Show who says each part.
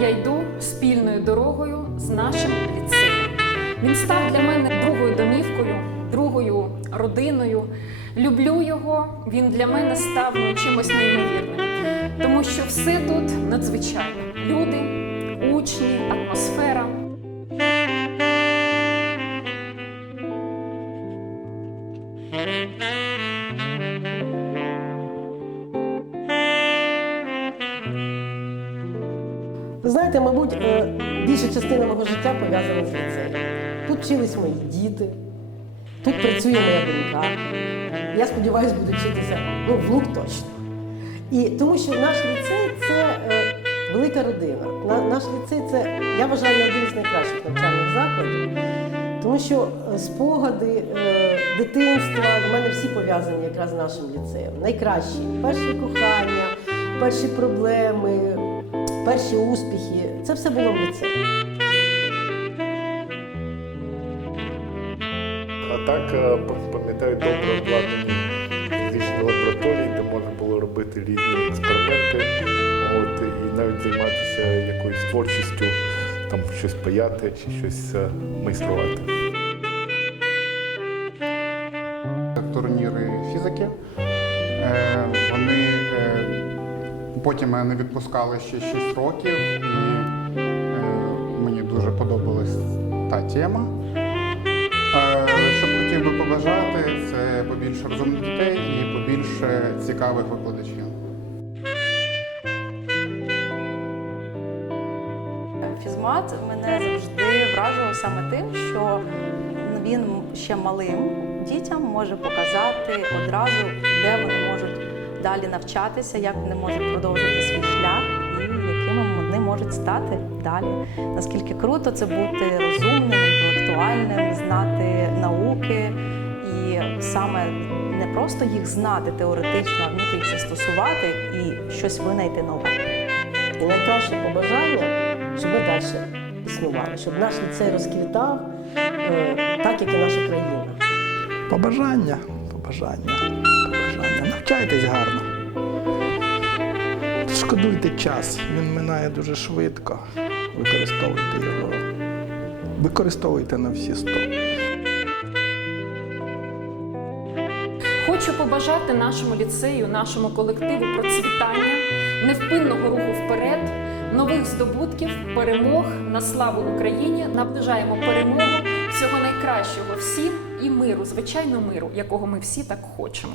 Speaker 1: я йду спільною дорогою з нашим ліцеєм. Він став для мене другою домівкою, другою родиною. Люблю його, він для мене став ну, чимось неймовірним, тому що все тут надзвичайно: люди, учні, атмосфера.
Speaker 2: Ви знаєте, мабуть, е, більша частина мого життя пов'язана з ліцеєм. Тут вчились мої діти, тут працює моя донька. Я сподіваюся, буду вчитися ну, внук точно. І тому що наш ліцей це е, велика родина. На, наш ліцей це, я вважаю, один з найкращих навчальних закладів, тому що е, спогади е, дитинства в мене всі пов'язані якраз з нашим ліцеєм. Найкращі перші кохання, перші проблеми, перші успіхи. Це все було в ліцеї.
Speaker 3: А так е, пам'ятаю добре обладнані фізичні лабораторії, де можна було робити різні експерименти, от, і навіть займатися якоюсь творчістю, там щось паяти чи щось е, майструвати.
Speaker 4: турніри фізики. Е, Вони потім мене відпускали ще 6 років, і е, мені дуже подобалась та тема. Е, Що б хотів би побажати, це побільше розумних дітей і побільше цікавих викладачів.
Speaker 5: Фізмат мене завжди вражував саме тим, що він ще малим дітям може показати одразу, де вони можуть далі навчатися, як вони можуть продовжити свій шлях і якими вони можуть стати далі. Наскільки круто це бути розумним, інтелектуальним, знати науки і саме не просто їх знати теоретично, а вміти їх застосувати і щось винайти нове.
Speaker 2: І найкраще побажання, щоб ми далі існували, щоб наш ліцей розквітав е, так, як і наша країна.
Speaker 6: Побажання, побажання, побажання. Навчайтесь гарно. Шкодуйте час, він минає дуже швидко. Використовуйте його. Використовуйте на всі сто.
Speaker 1: Хочу побажати нашому ліцею, нашому колективу процвітання, невпинного руху вперед, нових здобутків, перемог на славу Україні. Наближаємо перемогу всього найкращого всім і миру, звичайно, миру, якого ми всі так хочемо.